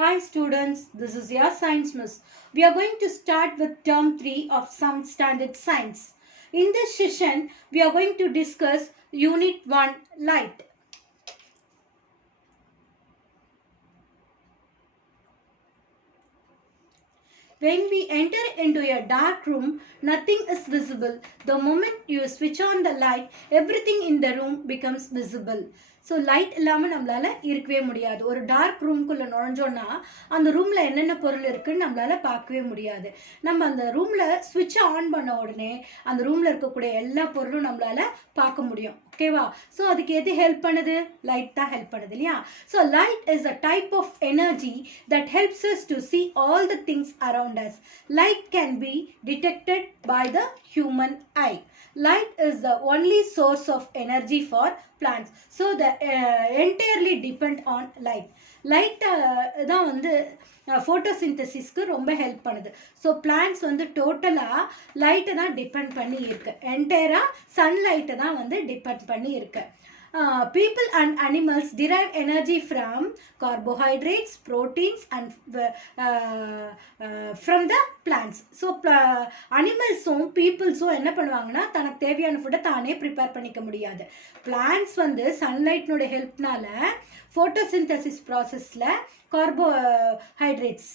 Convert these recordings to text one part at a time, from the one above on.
Hi students, this is your science miss. We are going to start with term 3 of some standard science. In this session, we are going to discuss unit 1 light. When we enter into a dark room, nothing is visible. The moment you switch on the light, everything in the room becomes visible. So light இல்லாமல் நம்மளால் இருக்கவே முடியாது. ஒரு dark ரூம்குள்ளே நுழைஞ்சோன்னா அந்த ரூமில் என்னென்ன பொருள் இருக்குன்னு நம்மளால் பார்க்கவே முடியாது. நம்ம அந்த ரூமில் ஸ்விட்சை ஆன் பண்ண உடனே அந்த ரூமில் இருக்கக்கூடிய எல்லா பொருளும் நம்மளால் பார்க்க முடியும். ஓகேவா? ஸோ அதுக்கு எது ஹெல்ப் பண்ணுது? லைட் தான் ஹெல்ப் பண்ணுது இல்லையா? So light is a type of energy that helps us to see all the things around us. Light can be detected by the human eye. Light is the only source of energy for plants. So they entirely depend on light. Light தான் வந்து ஃபோட்டோசிந்தசிஸ்க்கு ரொம்ப help பண்ணுது. So plants வந்து டோட்டலாக லைட்டை தான் depend பண்ணி இருக்கு. என்டையராக சன்லைட்டை தான் வந்து டிபெண்ட் பண்ணி இருக்கு. People and animals derive energy from carbohydrates, proteins and from the plants. So animalsum peoplesum என்ன பண்ணுவாங்கன்னா தனக்கு தேவையான ஃபுட்டை தானே ப்ரிப்பேர் பண்ணிக்க முடியாது. பிளான்ட்ஸ் வந்து சன்லைட்னோட ஹெல்ப்னால ஃபோட்டோசிந்தசிஸ் ப்ராசஸில் கார்போஹைட்ரேட்ஸ்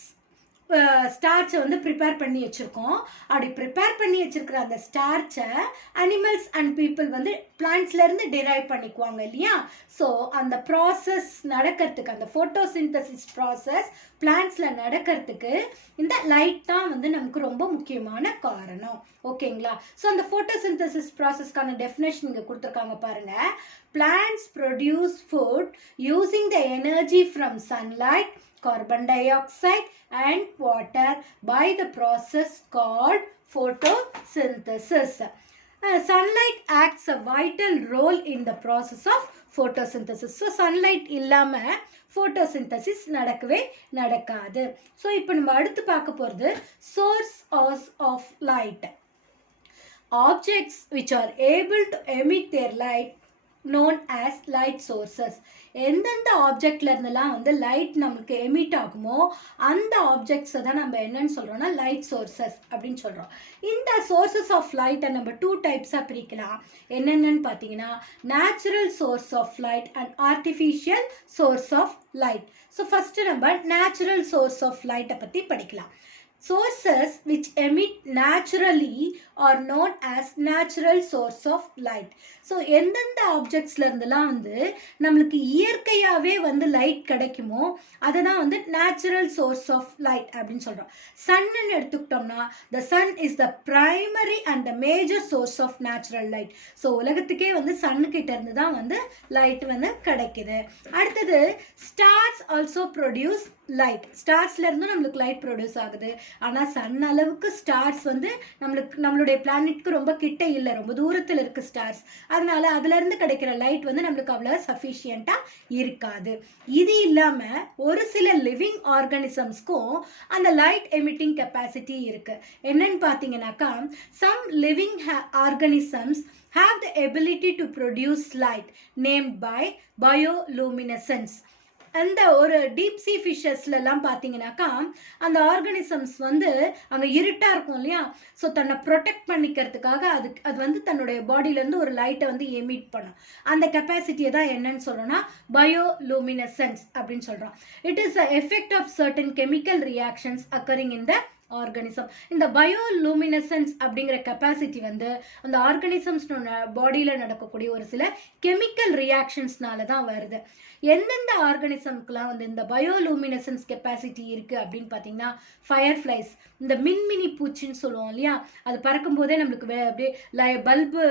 ஸ்டார்ச்சை வந்து ப்ரிப்பேர் பண்ணி வச்சுருக்கோம். அப்படி ப்ரிப்பேர் பண்ணி வச்சுருக்கிற அந்த ஸ்டார்ச்சை அனிமல்ஸ் அண்ட் பீப்புள் வந்து பிளான்ட்ஸ்லேருந்து டிரைவ் பண்ணிக்குவாங்க இல்லையா? ஸோ அந்த ப்ராசஸ் நடக்கிறதுக்கு, அந்த ஃபோட்டோசிந்தசிஸ் ப்ராசஸ் பிளான்ட்ஸில் நடக்கிறதுக்கு இந்த லைட் தான் வந்து நமக்கு ரொம்ப முக்கியமான காரணம். ஓகேங்களா? ஸோ அந்த ஃபோட்டோசிந்தசிஸ் ப்ராசஸ்க்கான டெஃபினேஷன் இங்கே கொடுத்துருக்காங்க பாருங்கள். Plants produce food using the energy from sunlight, carbon dioxide and water by the process called photosynthesis. Sunlight acts a vital role in the process of photosynthesis. So sunlight இல்லாம photosynthesis நடக்கவே நடக்காது. So இப்போ நம்ம அடுத்து பார்க்க போகிறது source of light. Objects which are able to emit their light known as light sources. எந்தெந்த ஆப்ஜெக்ட்ல இருந்தெல்லாம் வந்து லைட் நமக்கு எமிட் ஆகுமோ அந்த ஆப்ஜெக்ட்ஸை தான் நம்ம என்னன்னு சொல்றோம்னா லைட் சோர்சஸ் அப்படின்னு சொல்றோம். இந்த சோர்சஸ் ஆஃப் லைட்டை நம்ம 2 டைப்ஸாக பிரிக்கலாம். என்னென்னு பார்த்தீங்கன்னா natural source of light and artificial source of light. So first நம்ம நேச்சுரல் சோர்ஸ் ஆஃப் லைட்டை பற்றி படிக்கலாம். Sources which emit naturally are known as natural source of light. So எந்தெந்த ஆப்ஜெக்ட்ஸ்ல இருந்தெல்லாம் வந்து நம்மளுக்கு இயற்கையாகவே வந்து லைட் கிடைக்குமோ அதை தான் வந்து நேச்சுரல் சோர்ஸ் ஆஃப் லைட் அப்படின்னு சொல்கிறோம். சன்னு எடுத்துக்கிட்டோம்னா the sun is the primary and the major source of natural light. So உலகத்துக்கே வந்து சன்னுக்கிட்ட இருந்து தான் வந்து லைட் வந்து கிடைக்குது. அடுத்தது ஸ்டார்ஸ் ஆல்சோ ப்ரொடியூஸ் லைட். ஸ்டார்ஸ்ல இருந்து நம்மளுக்கு லைட் ப்ரொடியூஸ் ஆகுது. ஆனால் சன் அளவுக்கு ஸ்டார்ஸ் வந்து நம்மளுடைய பிளானெட்க்கு ரொம்ப கிட்ட இல்லை, ரொம்ப தூரத்தில் இருக்கு ஸ்டார்ஸ். அதனால அதுல இருந்து கிடைக்கிற லைட் வந்து நம்மளுக்கு அவ்வளோ சஃபிஷியண்டா இருக்காது. இது இல்லாம ஒரு சில லிவிங் ஆர்கானிசம்ஸ்க்கும் அந்த லைட் எமிட்டிங் கெப்பாசிட்டி இருக்கு. என்னன்னு பார்த்தீங்கன்னாக்கா some living organisms have the ability to produce light named by bioluminescence. அந்த ஒரு டீப் சீ ஃபிஷஸ்லாம் பார்த்தீங்கன்னாக்கா அந்த ஆர்கானிசம்ஸ் வந்து அங்கே இருட்டாக இருக்கும் இல்லையா? ஸோ தன்னை ப்ரொடெக்ட் பண்ணிக்கிறதுக்காக அது வந்து தன்னுடைய பாடியிலேருந்து ஒரு லைட்டை வந்து எமிட் பண்ணும். அந்த கெப்பாசிட்டியை தான் என்னன்னு சொல்கிறோன்னா பயோலூமினசன்ஸ் அப்படின்னு சொல்கிறோம். It is a effect of certain chemical reactions occurring in the organism. இந்த பயோலூமினசன்ஸ் அப்படிங்கிற கெப்பாசிட்டி வந்து அந்த ஆர்கானிசம்ஸ் பாடியில் நடக்கக்கூடிய ஒரு சில கெமிக்கல் ரியாக்ஷன்ஸ்னால தான் வருது. எந்தெந்த ஆர்கானிசம்க்குலாம் வந்து இந்த பயோலூமினசன்ஸ் கெப்பாசிட்டி இருக்குது அப்படின்னு பார்த்தீங்கன்னா ஃபயர்ஃப்ளைஸ், இந்த மின்மினி பூச்சின்னு சொல்லுவோம் இல்லையா? அது பறக்கும் போதே நம்மளுக்கு அப்படியே பல்பு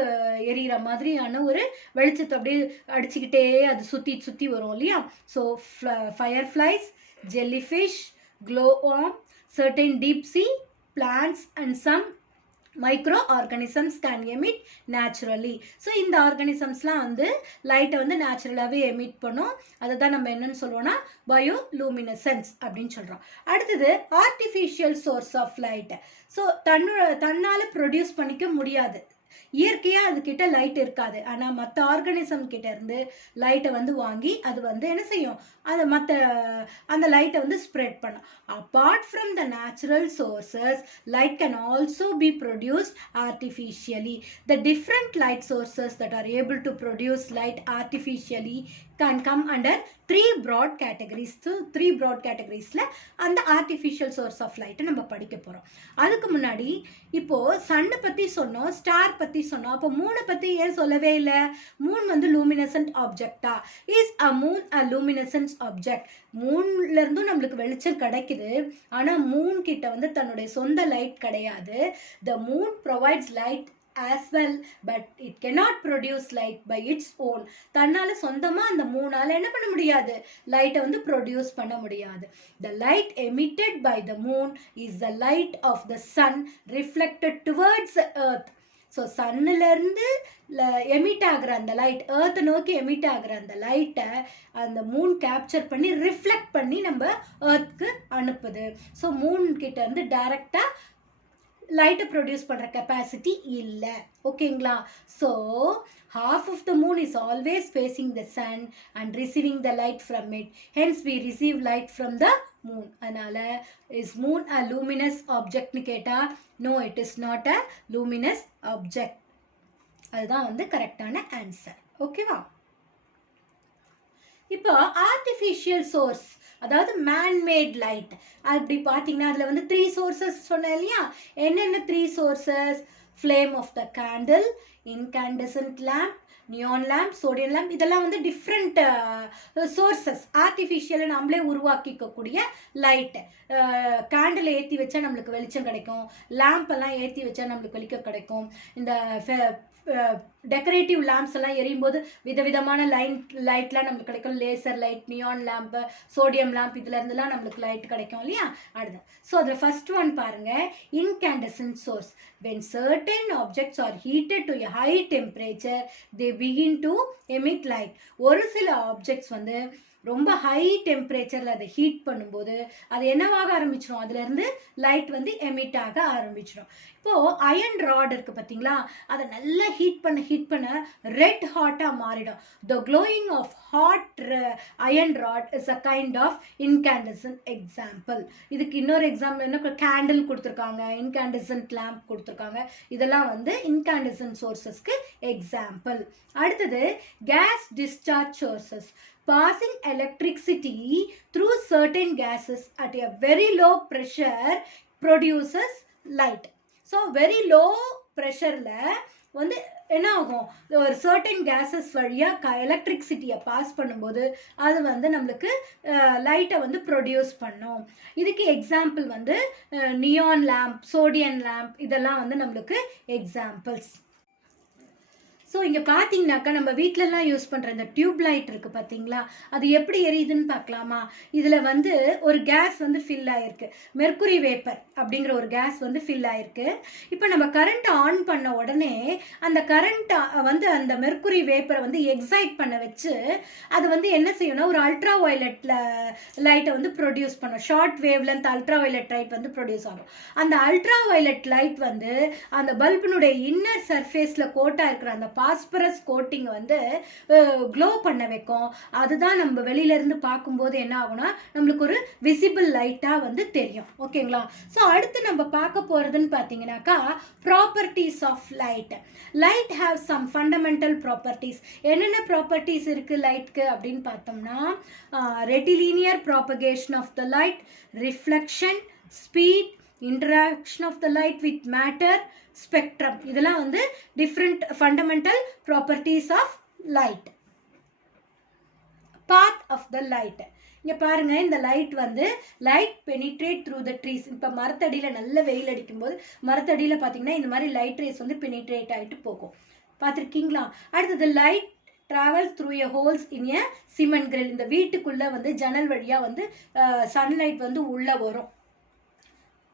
எரியிற மாதிரியான ஒரு வெளிச்சத்தை அப்படியே அடிச்சுக்கிட்டே அது சுற்றி வரும் இல்லையா? So fireflies, jellyfish, glowworm, certain deep sea plants and some microorganisms can emit naturally. So இந்த ஆர்கானிசம்ஸ்லாம் வந்து லைட்டை வந்து நேச்சுரலாகவே எமிட் பண்ணும். அதை தான் நம்ம என்னன்னு சொல்லுவோம்னா பயோலூமினசன்ஸ் அப்படின்னு சொல்கிறோம். அடுத்தது artificial source of light. So தன்னால் ப்ரொடியூஸ் பண்ணிக்க முடியாது. இயற்கையாக அதுக்கிட்ட லைட் இருக்காது. ஆனால் மற்ற ஆர்கானிசம் கிட்ட இருந்து லைட்டை வந்து வாங்கி அது வந்து என்ன செய்யும், அது மற்ற அந்த லைட்டை வந்து ஸ்ப்ரெட் பண்ணும். Apart from the natural sources light can also be produced artificially. The different light sources that are able to produce light artificially can come under three broad categories. So three broad categoriesல அந்த artificial source of light நம்ம படிக்க போறோம். அதுக்கு முன்னாடி இப்போ Sun பத்தி சொன்னோம், star பத்தி சொன்னோம். அப்போ மூணு பத்தி ஏன் சொல்லவே இல்லை? மூன் வந்து லூமினசன்ட் ஆப்ஜெக்டா? Is a moon a luminescent object? மூன்ல இருந்தும் நம்மளுக்கு வெளிச்சம் கிடைக்குது. ஆனா மூன் கிட்ட வந்து தன்னுடைய சொந்த லைட் கிடையாது. The moon provides light as well, but it cannot produce light by its own. தன்னால சொந்தமா அந்த மூணால என்ன பண்ண முடியாது? லைட்டை வந்து ப்ரொடியூஸ் பண்ண முடியாது. The light emitted by the moon is the light of the sun reflected towards the earth. So சன்னில் இருந்து எமிட் ஆகிற அந்த லைட், ஏர்த்தை நோக்கி எமிட் ஆகிற அந்த லைட்டை அந்த மூன் கேப்சர் பண்ணி ரிஃப்ளெக்ட் பண்ணி நம்ம ஏர்த்துக்கு அனுப்புது. ஸோ மூன் கிட்ட இருந்து டைரக்டா லைட்டை ப்ரொடியூஸ் பண்ணுற கெப்பாசிட்டி இல்லை. ஓகேங்களா? So half of the moon is always facing the sun and receiving the light from it. Hence we receive light from the moon. அதனால is moon a luminous object னு கேட்டா no, it is not a luminous object. அதுதான் வந்து கரெக்டான answer. ஓகேவா? இப்போ artificial source, அதாவது man-made light அப்படி பார்த்தீங்கன்னா அதில் வந்து 3 சோர்சஸ் சொன்னேன் இல்லையா? என்னென்ன 3 sources? Flame of the candle, incandescent lamp, neon lamp, sodium lamp. இதெல்லாம் வந்து டிஃப்ரெண்ட் சோர்சஸ், ஆர்டிஃபிஷியலை நம்மளே உருவாக்கிக்கக்கூடிய லைட்டு. கேண்டில் ஏற்றி வச்சா நம்மளுக்கு வெளிச்சம் கிடைக்கும், லேம்பெல்லாம் ஏற்றி வச்சா நம்மளுக்கு வெளிச்சம் கிடைக்கும். இந்த டெக்கரேட்டிவ் லேம்ப்ஸ் எல்லாம் எரியும் போது விதவிதமான லைட்லாம் நம்மளுக்கு கிடைக்கும். Laser light, neon lamp, sodium lamp, இதுல இருந்துலாம் நம்மளுக்கு லைட் கிடைக்கும் இல்லையா? அடுத்து ஸோ அதில் ஃபர்ஸ்ட் ஒன் பாருங்க, incandescent source. when certain objects are heated to a high temperature they begin to emit light. ஒரு சில ஆப்ஜெக்ட்ஸ் வந்து ரொம்ப ஹை டெம்பரேச்சரில் அதை ஹீட் பண்ணும்போது அது என்னவாக ஆரம்பிச்சிடும்? அதுலேருந்து லைட் வந்து எமிட் ஆக ஆரம்பிச்சிடும். இப்போது அயன் ராட் இருக்குது பார்த்தீங்களா? அதை நல்லா ஹீட் பண்ண ரெட் ஹாட்டாக மாறிடும். The glowing of hot iron rod is a kind of incandescent example. இதுக்கு இன்னொரு எக்ஸாம்பிள் என்ன? கேண்டில் கொடுத்துருக்காங்க, இன்கேண்டசன்ட் லேம்ப் கொடுத்துருக்காங்க. இதெல்லாம் வந்து இன்கேண்டசன்ட் சோர்சஸ்க்கு எக்ஸாம்பிள். அடுத்தது gas discharge sources. Passing electricity through certain gases at a very low pressure produces light. So very low pressureல வந்து என்ன ஆகும்? ஒரு சர்டன் கேஸஸ் வழியாக எலக்ட்ரிசிட்டியை பாஸ் பண்ணும்போது அது வந்து நம்மளுக்கு லைட்டை வந்து ப்ரொடியூஸ் பண்ணும். இதுக்கு எக்ஸாம்பிள் வந்து நியான் லேம்ப், சோடியம் லேம்ப், இதெல்லாம் வந்து நம்மளுக்கு எக்ஸாம்பிள்ஸ். ஸோ இங்கே பார்த்தீங்கன்னாக்கா நம்ம வீட்டிலலாம் யூஸ் பண்ணுற இந்த டியூப் லைட் இருக்குது பார்த்தீங்களா? அது எப்படி எரியுதுன்னு பார்க்கலாமா? இதில் வந்து ஒரு கேஸ் வந்து ஃபில் ஆகிருக்கு, மெர்க்குரி வேப்பர் அப்படிங்கிற ஒரு கேஸ் வந்து ஃபில் ஆகிருக்கு. இப்போ நம்ம கரண்ட்டை ஆன் பண்ண உடனே அந்த கரண்ட் வந்து அந்த மெர்க்குரி வேப்பரை வந்து எக்ஸைட் பண்ண வச்சு அது வந்து என்ன செய்யணும்? ஒரு அல்ட்ரா வயலட்டில் லைட்டை வந்து ப்ரொடியூஸ் பண்ணும். Short wavelength ultra violet light வந்து ப்ரொடியூஸ் ஆகும். அந்த அல்ட்ரா வயலட் லைட் வந்து அந்த பல்பினுடைய இன்னர் சர்ஃபேஸில் கோட்டாக இருக்கிற அந்த பாஸ்பரஸ் கோட்டிங் வந்து க்ளோ பண்ண வைக்கும். அதுதான் நம்ம வெளியில இருந்து பார்க்கும்போது என்ன ஆகும்னா நம்மளுக்கு ஒரு விசிபிள் லைட்டா வந்து தெரியும். ஓகேங்களா? ஸோ அடுத்து நம்ம பார்க்க போறதுன்னு பார்த்தீங்கன்னாக்கா properties of light. Light have some fundamental properties. என்னென்ன ப்ராப்பர்ட்டிஸ் இருக்கு லைட்க்கு அப்படின்னு பார்த்தோம்னா rectilinear propagation of the light, reflection, speed, interaction of the light with matter, spectrum. இதெல்லாம் வந்து different fundamental properties of light. Path of the light. இங்க பாருங்க, இந்த லைட் வந்து light penetrate through the trees. இப்போ மரத்தடியில் நல்ல வெயில் அடிக்கும்போது மரத்தடியில் பார்த்தீங்கன்னா இந்த மாதிரி லைட் ரேஸ் வந்து பெனிட்ரேட் ஆகிட்டு போகும். பார்த்துருக்கீங்களா? அடுத்தது light travels through a holes in a cement grill. இந்த வீட்டுக்குள்ளே வந்து ஜன்னல் வழியாக வந்து சன்லைட் வந்து உள்ளே வரும்.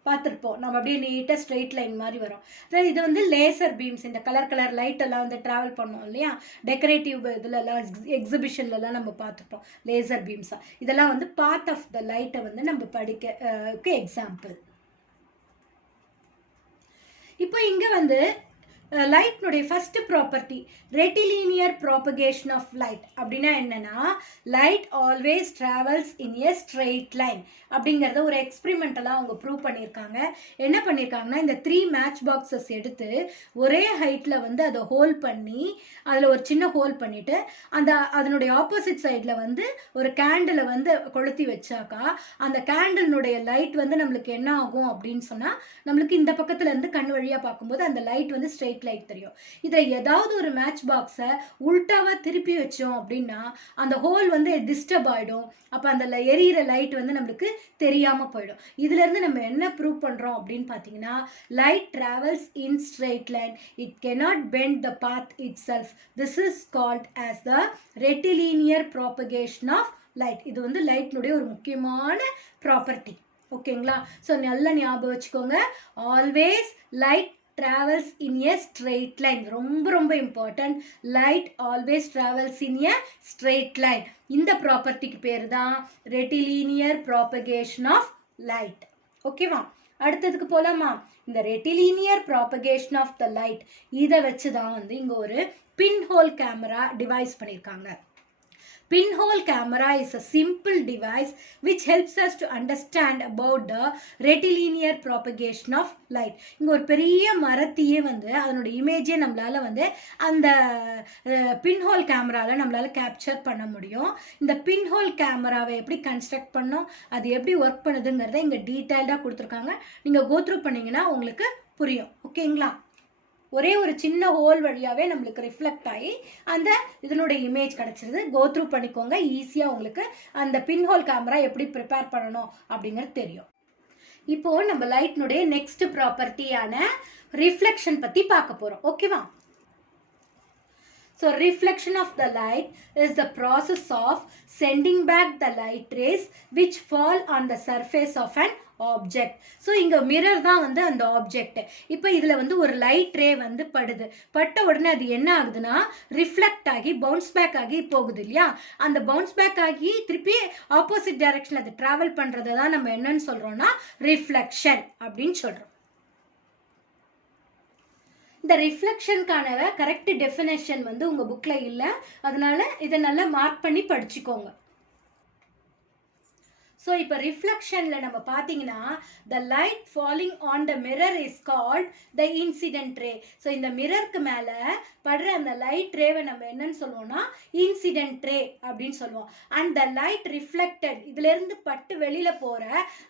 பார்த்துருப்போம் நம்ம, அப்படியே நீட்டாக ஸ்ட்ரெயிட் லைன் மாதிரி வரும். இது வந்து லேசர் பீம்ஸ். இந்த கலர் லைட் எல்லாம் வந்து ட்ராவல் பண்ணோம் இல்லையா? டெக்கரேட்டிவ் இதுலலாம் எக்ஸிபிஷன்லலாம் நம்ம பார்த்துருப்போம் லேசர் பீம்ஸாக. இதெல்லாம் வந்து பார்ட் ஆஃப் த லைட்டை வந்து நம்ம படிக்க எக்ஸாம்பிள். இப்போ இங்கே வந்து லைட்னுடைய first property rectilinear propagation of light அப்படின்னா என்னன்னா light always travels in a straight line அப்படிங்கிறத ஒரு எக்ஸ்பெரிமெண்டலாக அவங்க ப்ரூவ் பண்ணியிருக்காங்க. என்ன பண்ணியிருக்காங்கன்னா இந்த 3 மேட்ச் பாக்ஸஸ் எடுத்து ஒரே ஹைட்டில் வந்து அதை ஹோல் பண்ணி அதில் ஒரு சின்ன ஹோல் பண்ணிட்டு அதனுடைய ஆப்போசிட் சைடில் வந்து ஒரு கேண்டிலை வந்து கொளுத்தி வச்சாக்கா அந்த கேண்டிலுடைய லைட் வந்து நம்மளுக்கு என்ன ஆகும் அப்படின்னு சொன்னால் நம்மளுக்கு இந்த பக்கத்துல இருந்து கண் வழியாக பார்க்கும்போது அந்த லைட் வந்து ஸ்ட்ரெயிட் லைட் தெரியும். இதை ஏதாவது ஒரு மேட்ச் பாக்ஸை உல்டாவா திருப்பி வச்சோம் அப்படின்னா அந்த ஹோல் வந்து டிஸ்டர்ப் ஆயிடும். அப்ப அந்த எரியிற லைட் வந்து நம்மளுக்கு தெரியாம போயிடும். இதுல இருந்து நம்ம என்ன ப்ரூவ் பண்றோம் அப்படின்னு பாத்தீங்கன்னா light travels in straight line, it cannot bend the path itself. This is called as the rectilinear propagation of light. இது வந்து லைட்னுடைய ஒரு முக்கியமான ப்ராப்பர்ட்டி. ஓகேங்களா? ஸோ நல்லா ஞாபகம் வச்சுக்கோங்க, always light travels in a straight line. ரொம்ப important. Light always travels in a straight line. இந்த ப்ராப்பர்ட்டிக்கு பேர் தான் ரெட்டிலீனியர் ப்ராபகேஷன் ஆஃப் லைட். ஓகேவா? அடுத்ததுக்கு போலாமா? இந்த ரெட்டிலீனியர் ப்ராபகேஷன் ஆஃப் த லைட் இதை வச்சு தான் வந்து இங்க ஒரு பின்ஹோல் கேமரா டிவைஸ் பண்ணியிருக்காங்க. Pinhole camera is a simple device which helps us to understand about the rectilinear propagation of light. இங்க ஒரு பெரிய மரத்தையே வந்து அதனோட இமேஜே நம்மளால வந்து அந்த பின்ஹோல் கேமரால நம்மளால கேப்சர் பண்ண முடியும். இந்த பின்ஹோல் கேமராவை எப்படி கன்ஸ்ட்ரக்ட் பண்ணோம், அது எப்படி ஒர்க் பண்ணுதுங்கிறத இங்க டீடைல்டா கொடுத்துருக்காங்க. நீங்க கோ த்ரூ பண்ணீங்கன்னா உங்களுக்கு புரியும். ஓகேங்களா? ஒரே ஒரு சின்ன ஹோல் வழியாவே நம்மளுக்கு ரிஃப்ளெக்ட் ஆகி அந்த இதனுடைய இமேஜ் கிடைச்சிருது. கோ த்ரூ பண்ணிக்கோங்க, ஈஸியா உங்களுக்கு அந்த பின்ஹோல் கேமரா எப்படி ப்ரிப்பேர் பண்ணணும் அப்படிங்கிறது தெரியும். இப்போ நம்ம லைட்னுடைய நெக்ஸ்ட் ப்ராப்பர்ட்டியான ரிஃப்ளெக்ஷன் பத்தி பார்க்க போறோம். ஓகேவா? So reflection of the light is the process of sending back the light rays which fall on the surface of an object. So இங்க மிரர் தான் வந்து அந்த ஆப்ஜெக்ட். இப்போ இதுல வந்து ஒரு லைட் ரே வந்து படுது. பட்ட உடனே அது என்ன ஆகுதுன்னா ரிஃப்ளெக்ட் ஆகி பவுன்ஸ் பேக் ஆகி போகுது இல்லையா? அந்த பவுன்ஸ் பேக் ஆகி திருப்பி ஆப்போசிட் டைரக்ஷன்ல அது டிராவல் பண்றதை தான் நம்ம என்னன்னு சொல்றோம்னா ரிஃப்ளெக்ஷன் அப்படின்னு சொல்றோம். இந்த ரிஃப்ளெக்ஷனுக்கான கரெக்ட் டெஃபினேஷன் வந்து உங்க புக்ல இல்ல, அதனால இதை நல்லா மார்க் பண்ணி படிச்சுக்கோங்க. ஸோ இப்போ ரிஃப்ளெக்ஷன்ல நம்ம பார்த்தீங்கன்னா the light falling on the mirror is called the incident ray. So இந்த மிரருக்கு மேல படுற அந்த லைட் ரேவை நம்ம என்னன்னு சொல்லுவோம்னா இன்சிடென்ட் ரே அப்படின்னு சொல்லுவோம். அண்ட் த லைட் ரிஃப்ளெக்டட், இதுல இருந்து பட்டு வெளியில போற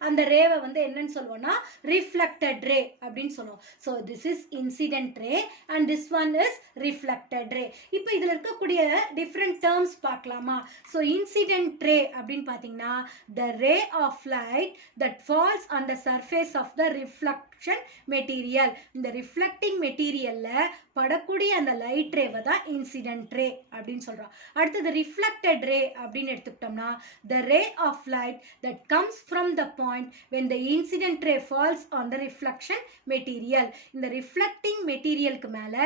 அந்த ரேவை வந்து என்னன்னு சொல்லுவோம்னா ரிஃப்ளெக்டட் ரே அப்படின்னு சொல்லுவோம். So this is incident ray and this one is reflected ray. இப்போ இதுல இருக்கக்கூடிய டிஃப்ரெண்ட் டேர்ம்ஸ் பார்க்கலாமா? ஸோ இன்சிடென்ட் ரே அப்படின்னு பார்த்தீங்கன்னா the ray of light that falls on the surface of the reflection material. இந்த reflecting materialல படக்கூடிய அந்த லைட் ரேவை தான் இன்சிடென்ட் ரே அப்படின்னு சொல்றோம். அடுத்தது ரிஃப்ளெக்டட் ரே அப்படின்னு எடுத்துக்கிட்டோம்னா the ray of light that comes from the point when the incident ray falls on the reflection material. இந்த ரிஃப்ளெக்டிங் மெட்டீரியலுக்கு மேல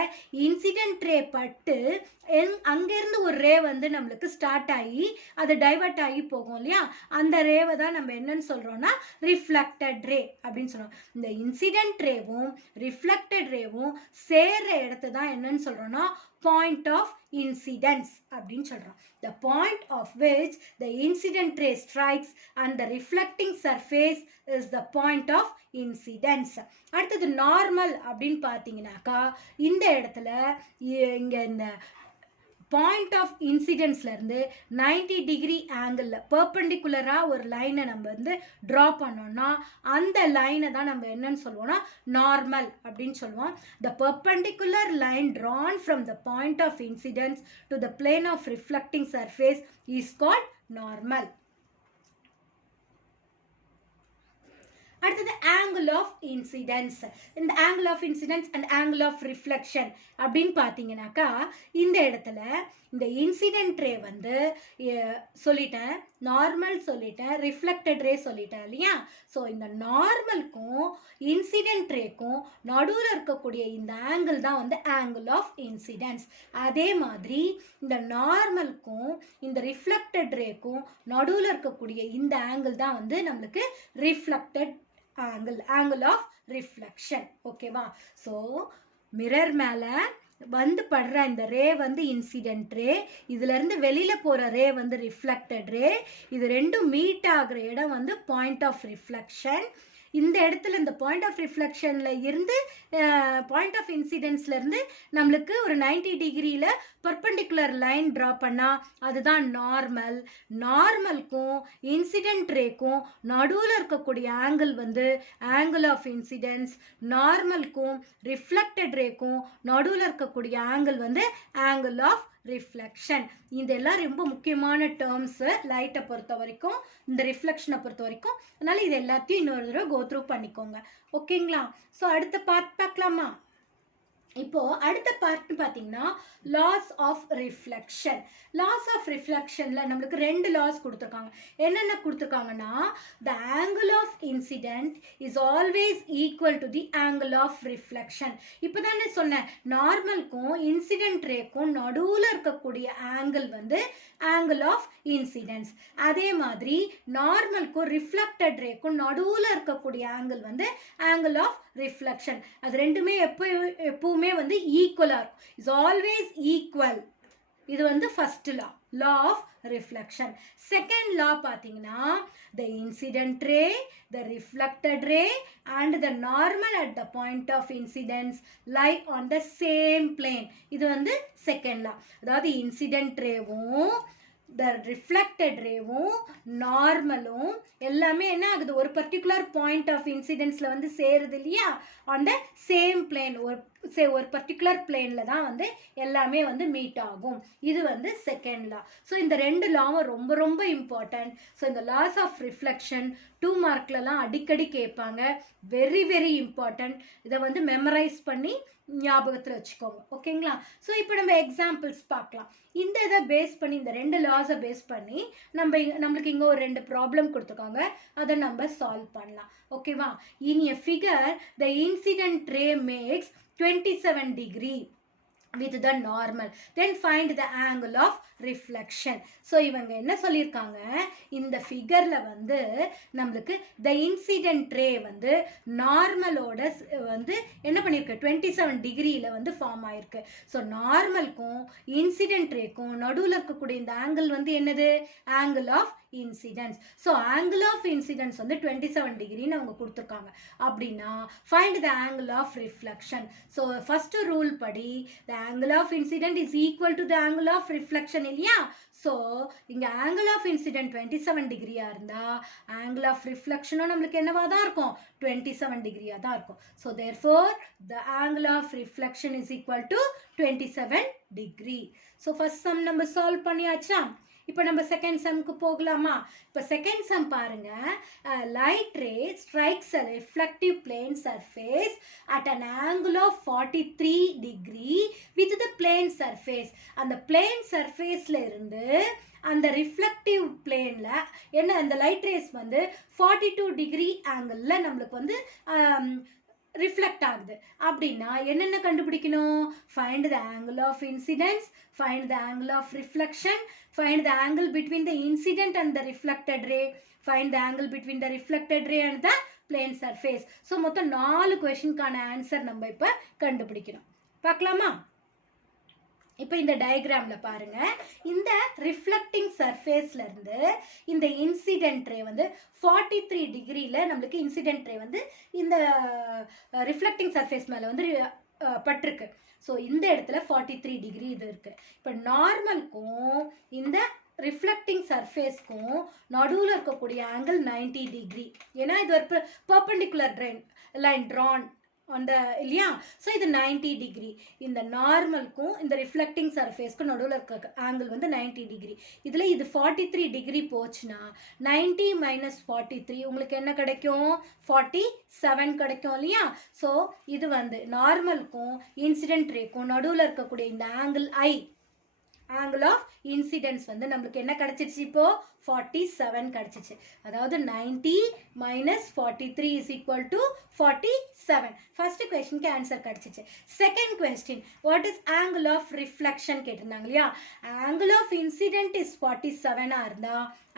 இன்சிடென்ட் ரே பட்டு அங்கிருந்து ஒரு ரே வந்து நம்மளுக்கு ஸ்டார்ட் ஆகி அது டைவர்ட் ஆகி போகும் இல்லையா? அந்த ரேவை தான் நம்ம என்னன்னு சொல்றோம்னா ரிஃப்ளெக்டட் ரே அப்படின்னு சொல்றோம். இந்த இன்சிடென்ட் ரேவும் ரிஃப்ளெக்டட் ரேவும் சேர்ற இடத்தை தான் என்னன்னு சொல்றோம்னா point of incidence அப்படின்னு சொல்றோம். The point of which the incident ray strikes and the reflecting surface is the point of incidence. அடுத்தது நார்மல் அப்படின்னு பார்த்தீங்கன்னாக்கா இந்த இடத்துல இங்க இந்த பாயிண்ட் ஆஃப் இன்சிடென்ஸ்ல இருந்து 90 டிகிரி ஆங்கிள் பெர்பெண்டிகுலரா ஒரு லைனை நம்ம வந்து டிரா பண்ணோம்னா அந்த லைனை தான் நம்ம என்னன்னு சொல்லுவோம்னா நார்மல் அப்படின்னு சொல்லுவோம். The perpendicular line drawn from the point of incidence to the plane of reflecting surface is called normal. அடுத்தது angle of incidence. இந்த angle of incidence and angle of reflection அப்படின்னு பார்த்தீங்கன்னாக்கா இந்த இடத்துல இந்த இன்சிடென்ட் ரே வந்து சொல்லிட்டேன், நார்மல் சொல்லிட்டேன், ரிஃப்ளெக்டட் ரே சொல்லிட்டேன் இல்லையா? ஸோ இந்த நார்மலுக்கும் இன்சிடென்ட் ரேக்கும் நடுவில் இருக்கக்கூடிய இந்த ஆங்கிள் தான் வந்து ஆங்கிள் ஆஃப் இன்சிடென்ஸ். அதே மாதிரி இந்த நார்மலுக்கும் இந்த ரிஃப்ளெக்டட் ரேக்கும் நடுவில் இருக்கக்கூடிய இந்த ஆங்கிள் தான் வந்து நம்மளுக்கு ரிஃப்ளெக்டட் angle of reflection. ஓகேவா? ஸோ மிரர் மேல வந்து படுற இந்த ரே வந்து இன்சிடென்ட் ரே, இதுல இருந்து வெளியில போற ரே வந்து ரிஃப்ளெக்டட் ரே. இது ரெண்டும் மீட் ஆகுற இடம் வந்து பாயிண்ட் ஆஃப் ரிஃப்ளெக்ஷன். இந்த இடத்துல இந்த பாயிண்ட் ஆஃப் ரிஃப்ளெக்ஷன்ல இருந்து பாயிண்ட் ஆஃப் இன்சிடென்ஸ்ல இருந்து நம்மளுக்கு ஒரு 90 டிகிரியில பர்பெண்டிகுலர் லைன் ட்ரா பண்ணா அதுதான் நார்மல். நார்மலுக்கும் இன்சிடென்ட் ரேக்கும் நடுவில் இருக்கக்கூடிய ஆங்கிள் வந்து ஆங்கிள் ஆஃப் இன்சிடென்ஸ். நார்மலுக்கும் ரிஃப்ளெக்டட் ரேக்கும் நடுவில் இருக்கக்கூடிய ஆங்கிள் வந்து ஆங்கிள் ஆஃப் ரிஃப்ளெக்ஷன். இதெல்லாம் ரொம்ப முக்கியமான டேர்ம்ஸ் லைட்டை பொறுத்த வரைக்கும், இந்த ரிஃப்ளெக்ஷனை பொறுத்த வரைக்கும். அதனால இது எல்லாத்தையும் இன்னொரு தடவை கோ த்ரூ பண்ணிக்கோங்க. ஓகேங்களா? ஸோ அடுத்த பார்ட் பார்க்கலாமா? இப்போ அடுத்த பார்ட் பார்த்தீங்கன்னா laws of reflection. Laws of ரிஃப்ளெக்ஷன்ல நம்மளுக்கு 2 லாஸ் கொடுத்துருக்காங்க. என்னென்ன கொடுத்துருக்காங்கன்னா, the angle of incident is always equal to the angle of reflection. இப்போ தானே சொன்னேன், நார்மலுக்கும் இன்சிடென்ட் ரேக்கும் நடுவில் இருக்கக்கூடிய ஆங்கிள் வந்து ஆங்கிள் ஆஃப் இன்சிடென்ஸ். அதே மாதிரி நார்மலுக்கும் ரிஃப்ளெக்டட் ரேக்கும் நடுவில் இருக்கக்கூடிய ஆங்கிள் வந்து ஆங்கிள் ஆஃப் ரிஃப்ளெக்ஷன். அது ரெண்டுமே எப்பவுமே வந்து ஈக்குவலா இருக்கும். Is always equal. இது வந்து first law, law of reflection. Second law பார்த்தீங்கன்னா, the incident ray, the reflected ray and the normal at the point of incidence lie on the same plane. இது வந்து செகண்ட் லா. அதாவது incident ரேவும் the reflected ரேவும் நார்மலும் எல்லாமே என்ன ஆகுது, ஒரு particular point of இன்சிடென்ஸ்ல வந்து சேருது இல்லையா, ஆன் த சேம் பிளேன். ஒரு பர்டிகுலர் பிளேன்ல தான் வந்து எல்லாமே வந்து மீட் ஆகும். இது வந்து செகண்ட் லா. ஸோ இந்த 2 லாவும் ரொம்ப ரொம்ப இம்பார்ட்டன்ட். ஸோ இந்த லாஸ் ஆஃப் ரிஃப்ளெக்ஷன் 2 மார்க்லலாம் அடிக்கடி கேட்பாங்க. Very very important. இதை வந்து மெமரைஸ் பண்ணி ஞாபகத்தில் வச்சுக்கோங்க. ஓகேங்களா? ஸோ இப்போ நம்ம எக்ஸாம்பிள்ஸ் பார்க்கலாம். இந்த இதை பேஸ் பண்ணி, இந்த 2 லாஸை பேஸ் பண்ணி நம்மளுக்கு இங்கே ஒரு 2 ப்ராப்ளம் கொடுத்துருக்காங்க. அதை நம்ம சால்வ் பண்ணலாம். ஓகேவா? In a figure the incident ray makes 27 degree with the normal, then find the angle of reflection. So இவங்க என்ன சொல்லியிருக்காங்க, இந்த ஃபிகரில் வந்து நம்மளுக்கு த இன்சிடென்ட் ரே வந்து நார்மலோட வந்து என்ன பண்ணியிருக்கு, 27 டிகிரியில் வந்து ஃபார்ம் ஆயிருக்கு. ஸோ நார்மலுக்கும் இன்சிடென்ட் ரேக்கும் நடுவில் இருக்கக்கூடிய இந்த ஆங்கிள் வந்து என்னது, angle of incidence. So angle of incidence வந்து 27 டிகிரின்னு அவங்க கொடுத்துருக்காங்க. அப்படின்னா find the angle of reflection. So first rule படி the angle of incident is equal to the angle of reflection இல்லையா? ஸோ இங்கே ஆங்கிள் ஆஃப் இன்சிடென்ட் 27 டிகிரியா இருந்தால் ஆங்கிள் ஆஃப் ரிஃப்ளெக்ஷனும் நம்மளுக்கு என்னவா தான் இருக்கும், 27 டிகிரியா தான் இருக்கும். So therefore the angle of reflection is equal to 27 degree. So first sum நம்ம சால்வ் பண்ணியாச்சா? இப்போ நம்ம செகண்ட் சம்க்கு போகலாமா? இப்போ செகண்ட் சம் பாருங்க. Light ray strikes a reflective plane surface at an angle of 43 degree with the plane surface. அந்த plane surfaceல இருந்து அந்த ரிஃப்ளெக்டிவ் பிளேன்ல என்ன, அந்த லைட் ரேஸ் வந்து 42 டிகிரி ஆங்கிளில் நம்மளுக்கு வந்து ரிஃப்ளெக்ட் ஆகுது. அப்படின்னா என்னென்ன கண்டுபிடிக்கணும், find the angle of incidence, find the angle of reflection, find the angle between the incident and the reflected ray, find the angle between the reflected ray and the plane surface. So மொத்தம் 4 கொஸ்டினுக்கான answer நம்ம இப்போ கண்டுபிடிக்கணும். பார்க்கலாமா? இப்போ இந்த டயக்ராம்ல பாருங்க, இந்த reflecting சர்ஃபேஸ்ல இருந்து இந்த இன்சிடென்ட் ரே வந்து 43 டிகிரியில நம்மளுக்கு இன்சிடென்ட் ரே வந்து இந்த ரிஃப்ளெக்டிங் சர்ஃபேஸ் மேல வந்து பட்டிருக்கு. ஸோ இந்த இடத்துல 43 டிகிரி இது இருக்கு. இப்போ நார்மலுக்கும் இந்த ரிஃப்ளெக்டிங் சர்ஃபேஸ்க்கும் நடுவில் இருக்கக்கூடிய ஆங்கிள் 90 டிகிரி. ஏன்னா இது ஒரு பர்பெண்டிகுலர் லைன் ட்ரான் அந்த இல்லையா? ஸோ இது 90 டிகிரி. இந்த நார்மலுக்கும் இந்த ரிஃப்ளெக்டிங் சர்ஃபேஸ்க்கும் நடுவில் இருக்க ஆங்கிள் வந்து 90 டிகிரி. இதில் இது 43 டிகிரி போச்சுன்னா 90 மைனஸ் 43 உங்களுக்கு என்ன கிடைக்கும், 47 கிடைக்கும் இல்லையா? ஸோ இது வந்து நார்மலுக்கும் இன்சிடென்ட் ரேக்கும் நடுவில் இருக்கக்கூடிய இந்த ஆங்கிள் ஆங்கிள் ஆஃப் இன்சிடென்ஸ் வந்து நம்மளுக்கு என்ன கிடைச்சிருச்சு, இப்போ 47 கிடைச்சிச்சு. அதாவது 90 minus 43 is equal to 47. First கொஸ்டினுக்கு ஆன்சர் கிடைச்சிச்சு. Second question, what is angle of reflection கேட்டிருந்தாங்க இல்லையா? ஆங்கிள் ஆஃப் இன்சிடென்ட் இஸ் 47 இருந்தா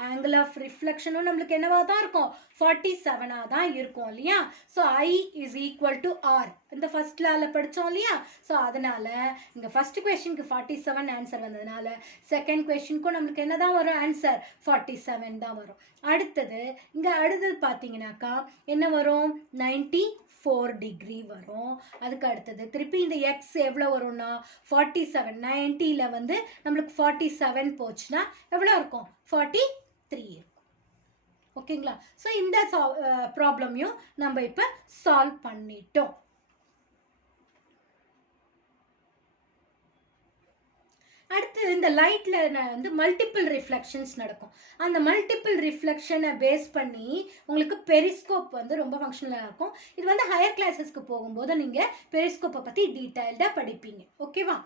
ஆங்கிள் ஆஃப் ரிஃப்ளெக்ஷனும் நம்மளுக்கு என்னவா தான் இருக்கும்? 47 தான் இருக்கும் இல்லையா? So I is equal to R. இந்த ஃபர்ஸ்ட் லால படித்தோம் இல்லையா? ஸோ அதனால இங்கே ஃபர்ஸ்ட் கொஸ்டினுக்கு 47 ஆன்சர் வந்ததுனால செகண்ட் கொஸ்டினுக்கும் நம்மளுக்கு என்ன தான் வரும்? ஆன்சர் 47 தான் வரும். அடுத்தது பார்த்தீங்கன்னாக்கா என்ன வரும்? 94 டிகிரி வரும். அதுக்கு அடுத்தது திருப்பி இந்த எக்ஸ் எவ்வளோ வரும்னா 47. 90ல் வந்து நம்மளுக்கு 47 போச்சுன்னா எவ்வளோ இருக்கும்? 43 இருக்கும். ஓகேங்களா? ஸோ இந்த ப்ராப்ளமையும் நம்ம இப்போ சால்வ் பண்ணிட்டோம். அடுத்து இந்த லைட்ல வந்து மல்டிபிள் ரிஃப்ளெக்ஷன்ஸ் நடக்கும். அந்த மல்டிபிள் ரிஃப்ளெக்ஷனை பேஸ் பண்ணி உங்களுக்கு பெரிஸ்கோப் வந்து ரொம்ப ஃபங்க்ஷனலாக இருக்கும். இது வந்து ஹையர் கிளாஸஸ்க்கு போகும்போது நீங்கள் பெரிஸ்கோப்பை பற்றி டீட்டெயில்டாக படிப்பீங்க. ஓகேவா?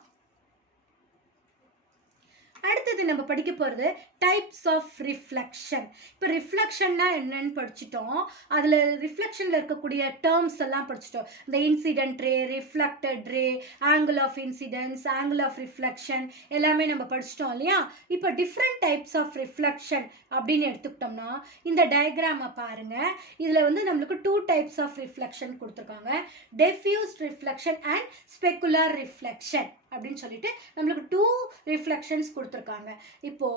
அடுத்தது நம்ம படிக்க போகிறது டைப்ஸ் ஆஃப் ரிஃப்ளெக்ஷன். இப்போ ரிஃப்ளெக்ஷன்னா என்னன்னு படிச்சிட்டோம். அதில் ரிஃப்ளெக்ஷனில் இருக்கக்கூடிய டேர்ம்ஸ் எல்லாம் படிச்சிட்டோம். இந்த incident ray, reflected ray, angle of incidence, angle of reflection எல்லாமே நம்ம படிச்சிட்டோம் இல்லையா? இப்போ டிஃப்ரெண்ட் டைப்ஸ் ஆஃப் ரிஃப்ளெக்ஷன் அப்படின்னு எடுத்துக்கிட்டோம்னா இந்த டயக்ராமை பாருங்க. இதில் வந்து நம்மளுக்கு 2 டைப்ஸ் ஆஃப் ரிஃப்ளெக்ஷன் கொடுத்துருக்காங்க. டெஃப்யூஸ்ட் ரிஃப்ளெக்ஷன் அண்ட் ஸ்பெகுலர் ரிஃப்ளெக்ஷன் அப்படின்னு சொல்லிட்டு நம்மளுக்கு 2 ரிஃப்ளெக்ஷன்ஸ் கொடுத்துருக்காங்க. இப்போ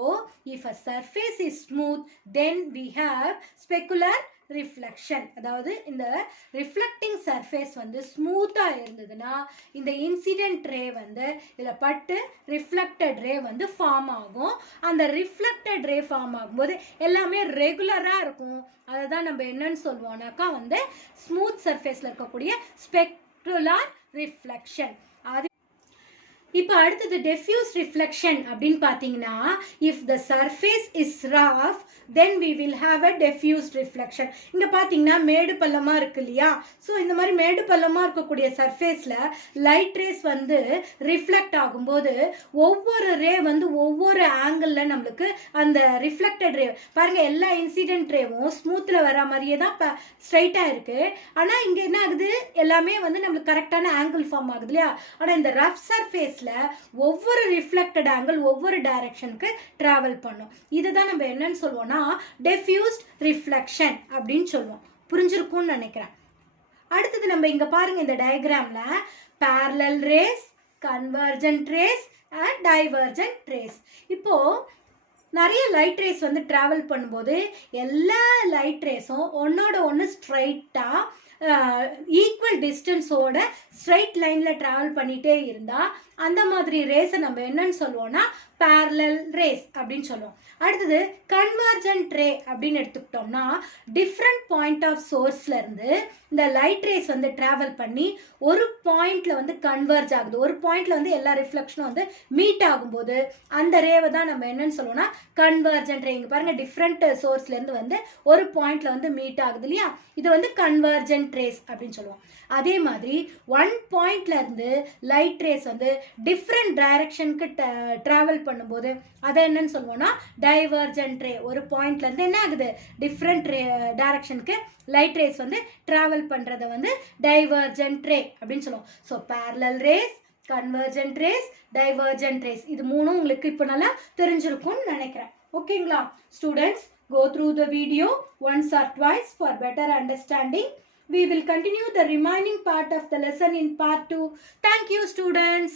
if a surface is smooth then we have specular reflection. அதாவது இந்த ரிஃப்ளெக்டிங் சர்ஃபேஸ் வந்து ஸ்மூத்தா இருந்ததுன்னா இந்த இன்சிடென்ட் ரே வந்து இதில் பட்டு ரிஃப்ளெக்டட் ரே வந்து ஃபார்ம் ஆகும். அந்த ரிஃப்ளெக்டட் ரே ஃபார்ம் ஆகும்போது எல்லாமே ரெகுலராக இருக்கும். அதை தான் நம்ம என்னன்னு சொல்லுவோம்னாக்கா வந்து ஸ்மூத் சர்ஃபேஸில் இருக்கக்கூடிய ஸ்பெக்குலர் ரிஃப்ளெக்ஷன். அது இப்போ அடுத்தது டெஃப்யூஸ் ரிஃப்ளெக்ஷன் அப்படின்னு பார்த்தீங்கன்னா if the surface is rough then we will have a diffused reflection. இங்கே பார்த்தீங்கன்னா மேடு பள்ளமாக இருக்கு இல்லையா? ஸோ இந்த மாதிரி மேடு பள்ளமாக இருக்கக்கூடிய சர்ஃபேஸில் லைட் ரேஸ் வந்து ரிஃப்ளெக்ட் ஆகும்போது ஒவ்வொரு ரே வந்து ஒவ்வொரு ஆங்கிளில் நம்மளுக்கு அந்த ரிஃப்ளெக்டட் ரே பாருங்கள், எல்லா இன்சிடென்ட் ரேவும் ஸ்மூத்தில் வர மாதிரியே தான் இப்போ ஸ்ட்ரைட்டாக இருக்குது. ஆனால் இங்கே என்ன ஆகுது? எல்லாமே வந்து நம்மளுக்கு கரெக்டான ஆங்கிள் ஃபார்ம் ஆகுது இல்லையா? ஆனால் இந்த ரஃப் சர்ஃபேஸ் ஒவ்வொரு ரிஃப்ளெக்டட் ஆங்கிள் ஒவ்வொரு டைரக்ஷனுக்கு டிராவல் பண்ணும். இதுதான் நம்ம என்னன்னு சொல்லுவோம்னா டெஃப்யூஸ்ட் ரிஃப்ளெக்ஷன் அப்படின்னு சொல்லுவோம். புரிஞ்சிருக்கும்னு நினைக்கிறேன். அடுத்தது நம்ம இங்க பாருங்க, இந்த டயக்ராம்ல parallel rays, convergent rays and divergent rays. இப்போ நிறைய லைட் ரேஸ் வந்து டிராவல் பண்ணும்போது எல்லா லைட் ரேஸும் ஒன்னோட ஒன்று ஸ்ட்ரைட்டாக ஈக்குவல் டிஸ்டன்ஸோட ஸ்ட்ரைட் லைனில் ட்ராவல் பண்ணிகிட்டே இருந்தால் அந்த மாதிரி ரேஸை நம்ம என்னன்னு சொல்லுவோம்னா parallel rays அப்படின்னு சொல்லுவோம். அடுத்தது கன்வர்ஜென்ட் ரே அப்படின்னு எடுத்துக்கிட்டோம்னா டிஃப்ரெண்ட் பாயிண்ட் ஆஃப் சோர்ஸ்ல இருந்து இந்த லைட் ரேஸ் வந்து டிராவல் பண்ணி ஒரு பாயிண்ட்ல வந்து கன்வர்ஜ் ஆகுது. ஒரு பாயிண்ட்ல வந்து எல்லா ரிஃப்ளெக்ஷனும் வந்து மீட் ஆகும்போது அந்த ரேவை தான் நம்ம என்னன்னு சொல்லுவோம்னா கன்வர்ஜென்ட் ரே. இங்க பாருங்க, டிஃப்ரெண்ட் சோர்ஸ்ல இருந்து வந்து ஒரு பாயிண்ட்ல வந்து மீட் ஆகுது இல்லையா? இது வந்து கன்வர்ஜென்ட் ரேஸ் அப்படின்னு சொல்லுவோம். அதே மாதிரி ஒன் பாயிண்ட்ல இருந்து லைட் ரேஸ் வந்து டிஃப்ரெண்ட் டைரக்ஷனுக்கு டிராவல் பண்ணும்போது அதை என்னன்னு சொல்லுவோம்னா டைவர்ஜென்ட் ரே. ஒரு பாயிண்ட்ல இருந்து என்ன ஆகுது? டிஃப்ரெண்ட் டைரக்ஷனுக்கு லைட் ரேஸ் வந்து டிராவல் பண்றதை வந்து டைவர்ஜென்ட் ரே அப்படின்னு சொல்லுவோம். So parallel rays, convergent rays, divergent rays இது மூணும் உங்களுக்கு இப்போ நல்லா தெரிஞ்சிருக்கும்னு நினைக்கிறேன். ஓகேங்களா students? Go through the video once or twice for better understanding. We will continue the remaining part of the lesson in part 2. Thank you, students.